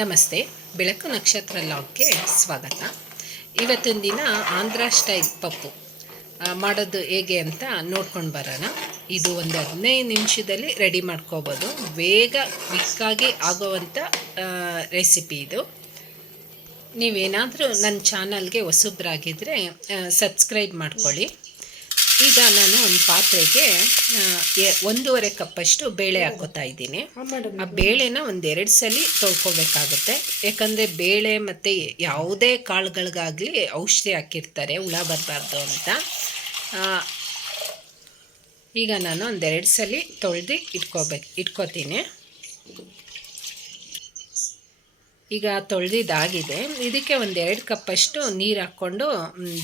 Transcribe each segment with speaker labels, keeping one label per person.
Speaker 1: ನಮಸ್ತೆ, ಬೆಳಕು ನಕ್ಷತ್ರ ಲಾಗ್ಗೆ ಸ್ವಾಗತ. ಇವತ್ತಿನ ದಿನ ಆಂಧ್ರ ಸ್ಟೈಲ್ ಪಪ್ಪು. ಮಾಡೋದು ಹೇಗೆ ಅಂತ ನೋಡ್ಕೊಂಡು ಬರೋಣ. ಇದು ಒಂದು ಹದಿನೈದು ನಿಮಿಷದಲ್ಲಿ ರೆಡಿ ಮಾಡ್ಕೋಬೋದು. ಬೇಗ ಕ್ವಿಕ್ಕಾಗಿ ಆಗೋವಂಥ ರೆಸಿಪಿ ಇದು. ನೀವೇನಾದರೂ ನನ್ನ ಚಾನಲ್ಗೆ ಹೊಸಬ್ರಾಗಿದ್ದರೆ ಸಬ್ಸ್ಕ್ರೈಬ್ ಮಾಡ್ಕೊಳ್ಳಿ. ಈಗ ನಾನು ಒಂದು ಪಾತ್ರೆಗೆ ಒಂದೂವರೆ ಕಪ್ಪಷ್ಟು ಬೇಳೆ ಹಾಕೋತಾ ಇದ್ದೀನಿ. ಆ ಬೇಳೆನ ಒಂದೆರಡು ಸಲ ತೊಳ್ಕೊಬೇಕಾಗುತ್ತೆ. ಯಾಕಂದರೆ ಬೇಳೆ ಮತ್ತು ಯಾವುದೇ ಕಾಳುಗಳಿಗಾಗಲಿ ಔಷಧಿ ಹಾಕಿರ್ತಾರೆ ಹುಳ ಬರಬಾರ್ದು ಅಂತ. ಈಗ ನಾನು ಒಂದೆರಡು ಸಲ ತೊಳೆದು ಇಟ್ಕೋಬೇಕು ಇಟ್ಕೋತೀನಿ. ಈಗ ತೊಳೆದಿದ್ದಾಗಿದೆ. ಇದಕ್ಕೆ ಒಂದೆರಡು ಕಪ್ಪಷ್ಟು ನೀರು ಹಾಕ್ಕೊಂಡು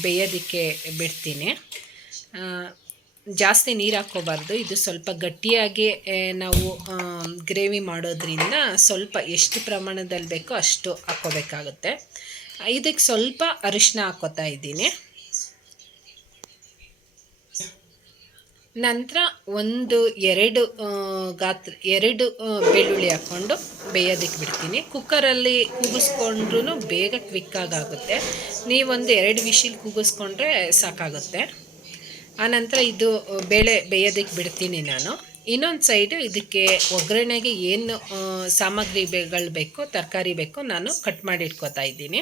Speaker 1: ಬೇಯೋದಕ್ಕೆ ಬಿಡ್ತೀನಿ. ಜಾಸ್ತಿ ನೀರು ಹಾಕ್ಕೋಬಾರ್ದು. ಇದು ಸ್ವಲ್ಪ ಗಟ್ಟಿಯಾಗಿ ನಾವು ಗ್ರೇವಿ ಮಾಡೋದ್ರಿಂದ ಸ್ವಲ್ಪ ಎಷ್ಟು ಪ್ರಮಾಣದಲ್ಲಿ ಬೇಕೋ ಅಷ್ಟು ಹಾಕ್ಕೋಬೇಕಾಗುತ್ತೆ. ಇದಕ್ಕೆ ಸ್ವಲ್ಪ ಅರಿಶಿನ ಹಾಕ್ಕೋತಾ ಇದ್ದೀನಿ. ನಂತರ ಒಂದು ಎರಡು ಗಾತ್ರ, ಎರಡು ಬೆಳ್ಳುಳ್ಳಿ ಹಾಕ್ಕೊಂಡು ಬೇಯೋದಕ್ಕೆ ಬಿಡ್ತೀನಿ. ಕುಕ್ಕರಲ್ಲಿ ಕೂಗಿಸ್ಕೊಂಡ್ರೂ ಬೇಗ ಕ್ವಿಕ್ಕಾಗುತ್ತೆ ನೀವೊಂದು ಎರಡು ವಿಶಿಲ್ ಕೂಗಿಸ್ಕೊಂಡ್ರೆ ಸಾಕಾಗುತ್ತೆ. ಆನಂತರ ಇದು ಬೇಳೆ ಬೇಯೋದಕ್ಕೆ ಬಿಡ್ತೀನಿ ನಾನು. ಇನ್ನೊಂದು ಸೈಡು ಇದಕ್ಕೆ ಒಗ್ಗರಣೆಗೆ ಏನು ಸಾಮಗ್ರಿಗಳು ಬೇಕು, ತರಕಾರಿ ಬೇಕು ನಾನು ಕಟ್ ಮಾಡಿ ಇಟ್ಕೋತಾ ಇದ್ದೀನಿ.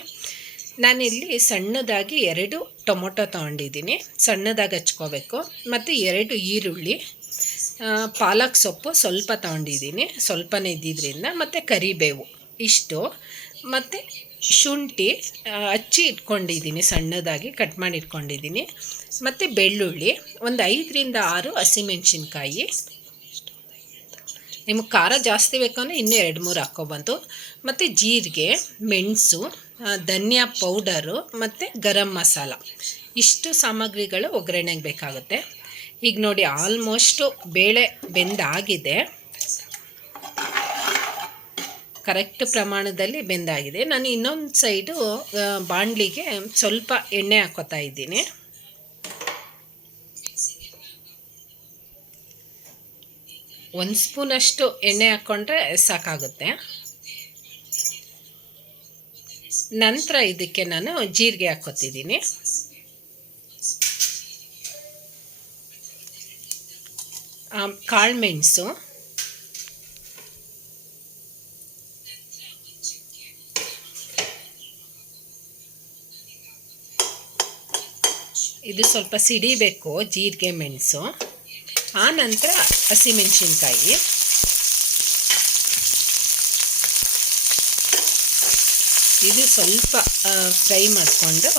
Speaker 1: ನಾನಿಲ್ಲಿ ಸಣ್ಣದಾಗಿ ಎರಡು ಟೊಮೊಟೊ ತೊಗೊಂಡಿದ್ದೀನಿ. ಸಣ್ಣದಾಗಿ ಹಚ್ಕೋಬೇಕು. ಮತ್ತು ಎರಡು ಈರುಳ್ಳಿ ಪಾಲಕ್ ಸೊಪ್ಪು ಸ್ವಲ್ಪ ತೊಗೊಂಡಿದ್ದೀನಿ. ಸ್ವಲ್ಪನೇ ಇದ್ದಿದ್ದರಿಂದ ಮತ್ತು ಕರಿಬೇವು ಇಷ್ಟು. ಮತ್ತು ಶುಂಠಿ ಹಚ್ಚಿ ಇಟ್ಕೊಂಡಿದ್ದೀನಿ, ಸಣ್ಣದಾಗಿ ಕಟ್ ಮಾಡಿ ಇಟ್ಕೊಂಡಿದ್ದೀನಿ. ಮತ್ತು ಬೆಳ್ಳುಳ್ಳಿ, ಒಂದು ಐದರಿಂದ ಆರು ಹಸಿಮೆಣ್ಸಿನ್ಕಾಯಿ. ನಿಮ್ಗೆ ಖಾರ ಜಾಸ್ತಿ ಬೇಕಂದ್ರೆ ಇನ್ನೂ ಎರಡು ಮೂರು ಹಾಕ್ಕೊಬಂತು ಮತ್ತು ಜೀರಿಗೆ, ಮೆಣಸು ಧನಿಯಾ ಪೌಡರು, ಮತ್ತು ಗರಂ ಮಸಾಲ. ಇಷ್ಟು ಸಾಮಗ್ರಿಗಳು ಒಗ್ಗರಣೆಗೆ ಬೇಕಾಗುತ್ತೆ. ಈಗ ನೋಡಿ, ಆಲ್ಮೋಸ್ಟು ಬೇಳೆ ಬೆಂದಾಗಿದೆ. ಕರೆಕ್ಟ್ ಪ್ರಮಾಣದಲ್ಲಿ ಬೆಂದಾಗಿದೆ. ನಾನು ಇನ್ನೊಂದು ಸೈಡು ಬಾಣಲಿಗೆ ಸ್ವಲ್ಪ ಎಣ್ಣೆ ಹಾಕೋತಾ ಇದ್ದೀನಿ. ಒಂದು ಸ್ಪೂನಷ್ಟು ಎಣ್ಣೆ ಹಾಕ್ಕೊಂಡ್ರೆ ಸಾಕಾಗುತ್ತೆ. ನಂತರ ಇದಕ್ಕೆ ನಾನು ಜೀರಿಗೆ ಹಾಕ್ಕೊತಿದ್ದೀನಿ ಕಾಳುಮೆಣಸು ಇದು ಸ್ವಲ್ಪ ಸಿಡಿಬೇಕು, ಜೀರಿಗೆ, ಮೆಣಸು. ಆ ನಂತರ ಹಸಿಮೆಣಸಿನ್ಕಾಯಿ. ಇದು ಸ್ವಲ್ಪ ಫ್ರೈ ಮಾಡಿಕೊಂಡು,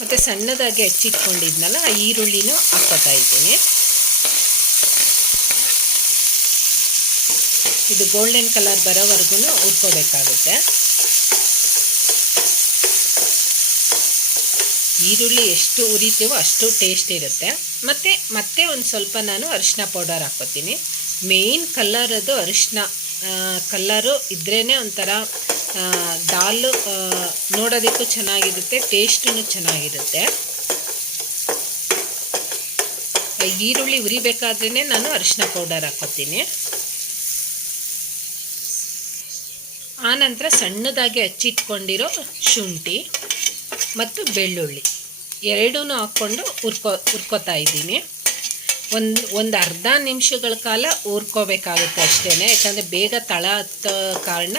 Speaker 1: ಮತ್ತು ಸಣ್ಣದಾಗಿ ಹೆಚ್ಚಿಟ್ಕೊಂಡಿದ್ನಲ್ಲ ಈರುಳ್ಳಿನೂ ಹಾಕ್ಕೋತಾ ಇದ್ದೀನಿ. ಇದು ಗೋಲ್ಡನ್ ಕಲರ್ ಬರೋವರೆಗೂ ಹುರ್ಕೋಬೇಕಾಗುತ್ತೆ. ಈರುಳ್ಳಿ ಎಷ್ಟು ಉರಿತೀವೋ ಅಷ್ಟು ಟೇಸ್ಟ್ ಇರುತ್ತೆ. ಮತ್ತು, ಮತ್ತೆ ಒಂದು ಸ್ವಲ್ಪ ನಾನು ಅರಿಶಿನ ಪೌಡರ್ ಹಾಕ್ಕೋತೀನಿ. ಮೇಯ್ನ್ ಕಲ್ಲರ್ ಅದು ಅರಿಶಿನ ಕಲ್ಲರು ಇದ್ರೇ ಒಂಥರ ದಾಲು ನೋಡೋದಕ್ಕೂ ಚೆನ್ನಾಗಿರುತ್ತೆ ಟೇಸ್ಟೂ ಚೆನ್ನಾಗಿರುತ್ತೆ. ಈರುಳ್ಳಿ ಉರಿಬೇಕಾದ್ರೇ ನಾನು ಅರಿಶಿನ ಪೌಡರ್ ಹಾಕ್ಕೋತೀನಿ. ಆನಂತರ ಸಣ್ಣದಾಗಿ ಹಚ್ಚಿಟ್ಕೊಂಡಿರೋ ಶುಂಠಿ. ಮತ್ತು ಬೆಳ್ಳುಳ್ಳಿ. ಎರಡೂ ಹಾಕ್ಕೊಂಡು ಹುರ್ಕೊ, ಹುರ್ಕೋತಾ ಇದ್ದೀನಿ. ಒಂದು ಒಂದು ಅರ್ಧ ನಿಮಿಷಗಳ ಕಾಲ ಹುರ್ಕೋಬೇಕಾಗುತ್ತೆ ಅಷ್ಟೇ ಯಾಕಂದರೆ ಬೇಗ ತಳ ಹತ್ತೋ ಕಾರಣ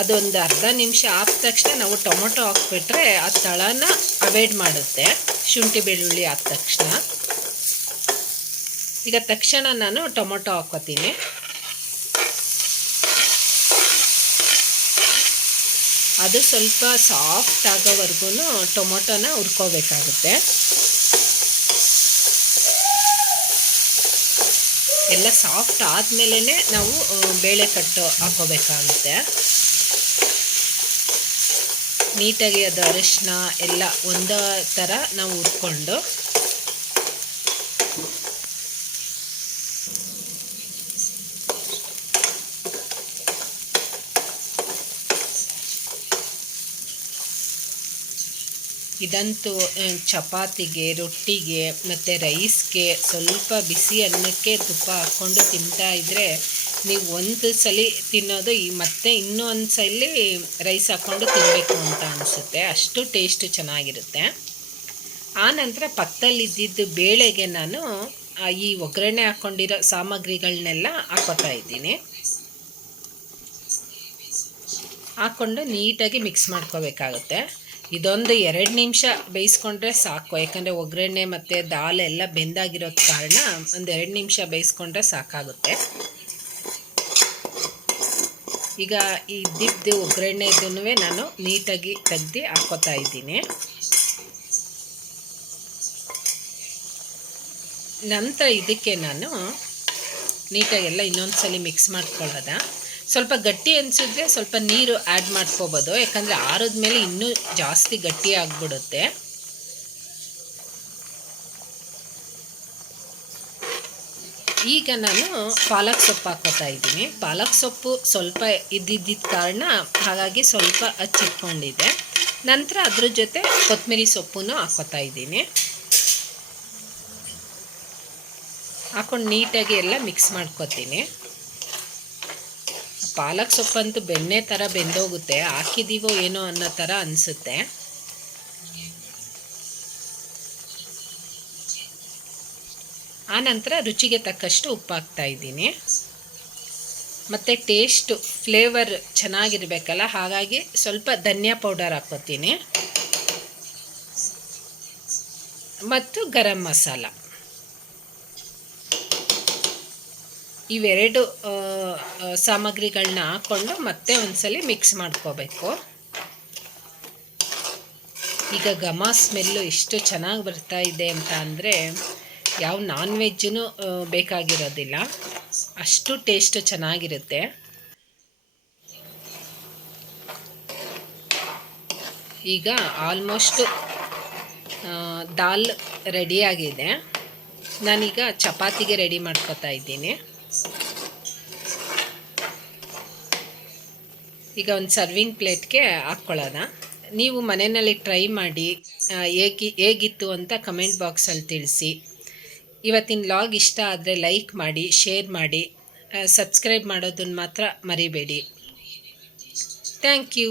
Speaker 1: ಅದೊಂದು ಅರ್ಧ ನಿಮಿಷ ಆದ ತಕ್ಷಣ ನಾವು ಟೊಮೊಟೊ ಹಾಕ್ಬಿಟ್ರೆ ಆ ತಳನ ಅವಾಯ್ಡ್ ಮಾಡುತ್ತೆ. ಶುಂಠಿ, ಬೆಳ್ಳುಳ್ಳಿ ಆದ ತಕ್ಷಣ. ಈಗ ತಕ್ಷಣ ನಾನು ಟೊಮೊಟೊ ಹಾಕ್ಕೋತೀನಿ. ಅದು ಸ್ವಲ್ಪ ಸಾಫ್ಟ್ ಆಗೋವರೆಗೂ ಟೊಮೊಟೊನ ಹುರ್ಕೋಬೇಕಾಗುತ್ತೆ. ಎಲ್ಲ ಸಾಫ್ಟ್ ಆದಮೇಲೆ ನಾವು ಬೇಳೆ ಕಟ್ಟು ಹಾಕೋಬೇಕಾಗುತ್ತೆ. ನೀಟಾಗಿ ಅದು ಅರಿಶಿನ ಎಲ್ಲ ಒಂದೇ ಥರ ನಾವು ಹುರ್ಕೊಂಡು ಇದಂತೂ ಚಪಾತಿಗೆ, ರೊಟ್ಟಿಗೆ, ಮತ್ತು ರೈಸ್ಗೆ ಸ್ವಲ್ಪ ಬಿಸಿ ಅನ್ನಕ್ಕೆ ತುಪ್ಪ ಹಾಕ್ಕೊಂಡು ತಿಂತಾ ಇದ್ದರೆ ನೀವು ಒಂದು ಸಲ ತಿನ್ನೋದು ಈ ಮತ್ತೆ ಇನ್ನೂ ಒಂದು ಸಲ ರೈಸ್ ಹಾಕ್ಕೊಂಡು ತಿನ್ನಬೇಕು ಅಂತ ಅನಿಸುತ್ತೆ. ಅಷ್ಟು ಟೇಸ್ಟು ಚೆನ್ನಾಗಿರುತ್ತೆ. ಆ ನಂತರ ಪಕ್ಕದಲ್ಲಿ ಬೇಳೆಗೆ ನಾನು ಈ ಒಗ್ಗರಣೆ ಹಾಕ್ಕೊಂಡಿರೋ ಸಾಮಗ್ರಿಗಳನ್ನೆಲ್ಲ ಹಾಕೋತಾ ಇದ್ದೀನಿ. ಹಾಕ್ಕೊಂಡು ನೀಟಾಗಿ ಮಿಕ್ಸ್ ಮಾಡ್ಕೋಬೇಕಾಗುತ್ತೆ. ಇದೊಂದು ಎರಡು ನಿಮಿಷ ಬೇಯಿಸ್ಕೊಂಡ್ರೆ ಸಾಕು. ಯಾಕಂದರೆ ಒಗ್ಗರಣೆ ಮತ್ತು ದಾಲ್ ಎಲ್ಲ ಬೆಂದಾಗಿರೋ ಕಾರಣ ಒಂದು ಎರಡು ನಿಮಿಷ ಬೇಯಿಸ್ಕೊಂಡ್ರೆ ಸಾಕಾಗುತ್ತೆ. ಈಗ ಈ ದಿಬ್ದು ಒಗ್ಗರಣೆ ಇದನ್ನು ನಾನು ನೀಟಾಗಿ ತೆಗ್ದು ಹಾಕೋತಾ ಇದ್ದೀನಿ. ನಂತರ ಇದಕ್ಕೆ ನಾನು ನೀಟಾಗೆಲ್ಲ ಇನ್ನೊಂದು ಸಲ ಮಿಕ್ಸ್ ಮಾಡ್ಕೊಳ್ಳೋದ? ಸ್ವಲ್ಪ ಗಟ್ಟಿ ಅನಿಸಿದ್ರೆ ಸ್ವಲ್ಪ ನೀರು ಆ್ಯಡ್ ಮಾಡ್ಕೋಬೋದು. ಯಾಕಂದರೆ ಆರಿದ್ಮೇಲೆ ಇನ್ನೂ ಜಾಸ್ತಿ ಗಟ್ಟಿ ಆಗಿಬಿಡುತ್ತೆ. ಈಗ ನಾನು ಪಾಲಕ್ ಸೊಪ್ಪು ಹಾಕೋತಾ ಇದ್ದೀನಿ. ಪಾಲಕ್ ಸೊಪ್ಪು ಸ್ವಲ್ಪ ಇದ್ದಿದ್ದ ಕಾರಣ ಹಾಗಾಗಿ ಸ್ವಲ್ಪ ಹಚ್ಚಿಟ್ಕೊಂಡಿದೆ ನಂತರ ಅದ್ರ ಜೊತೆ ಕೊತ್ತಂಬರಿ ಸೊಪ್ಪನ್ನು ಹಾಕೋತಾ ಇದ್ದೀನಿ. ಹಾಕೊಂಡು ನೀಟಾಗಿ ಎಲ್ಲ ಮಿಕ್ಸ್ ಮಾಡ್ಕೊತೀನಿ. ಪಾಲಕ್ ಸೊಪ್ಪಂತೂ ಬೆಣ್ಣೆ ಥರ ಬೆಂದೋಗುತ್ತೆ ಹಾಕಿದ್ದೀವೋ ಏನೋ ಅನ್ನೋ ಥರ ಅನಿಸುತ್ತೆ. ಆನಂತರ ರುಚಿಗೆ ತಕ್ಕಷ್ಟು ಉಪ್ಪು ಹಾಕ್ತಾ ಇದ್ದೀನಿ. ಮತ್ತು ಟೇಸ್ಟು ಫ್ಲೇವರ್ ಚೆನ್ನಾಗಿರಬೇಕಲ್ಲ, ಹಾಗಾಗಿ ಸ್ವಲ್ಪ ಧನಿಯಾ ಪೌಡರ್ ಹಾಕ್ಕೋತೀನಿ. ಮತ್ತು ಗರಂ ಮಸಾಲ. ಇವೆರಡು ಸಾಮಗ್ರಿಗಳನ್ನ ಹಾಕ್ಕೊಂಡು ಮತ್ತೆ ಒಂದ್ಸಲಿ ಮಿಕ್ಸ್ ಮಾಡ್ಕೋಬೇಕು. ಈಗ ಘಮ ಸ್ಮೆಲ್ಲು ಎಷ್ಟು ಚೆನ್ನಾಗಿ ಬರ್ತಾ ಇದೆ ಅಂತ ಅಂದರೆ, ಯಾವ ನಾನ್ ವೆಜ್ಜೂ ಬೇಕಾಗಿರೋದಿಲ್ಲ. ಅಷ್ಟು ಟೇಸ್ಟ್ ಚೆನ್ನಾಗಿರುತ್ತೆ. ಈಗ ಆಲ್ಮೋಸ್ಟು ದಾಲ್ ರೆಡಿಯಾಗಿದೆ ನಾನೀಗ ಚಪಾತಿಗೆ ರೆಡಿ ಮಾಡ್ಕೋತಾ ಇದ್ದೀನಿ. ಈಗ ಒಂದು ಸರ್ವಿಂಗ್ ಪ್ಲೇಟ್ಗೆ ಹಾಕ್ಕೊಳ್ಳೋಣ ನೀವು ಮನೆಯಲ್ಲಿ ಟ್ರೈ ಮಾಡಿ ಹೇಗೆ ಹೇಗಿ, ಹೇಗಿತ್ತು ಅಂತ ಕಮೆಂಟ್ ಬಾಕ್ಸಲ್ಲಿ ತಿಳಿಸಿ. ಇವತ್ತಿನ ಲಾಗ್ ಇಷ್ಟ ಆದರೆ ಲೈಕ್ ಮಾಡಿ ಶೇರ್ ಮಾಡಿ ಸಬ್ಸ್ಕ್ರೈಬ್ ಮಾಡೋದನ್ನು ಮಾತ್ರ ಮರಿಬೇಡಿ. Thank you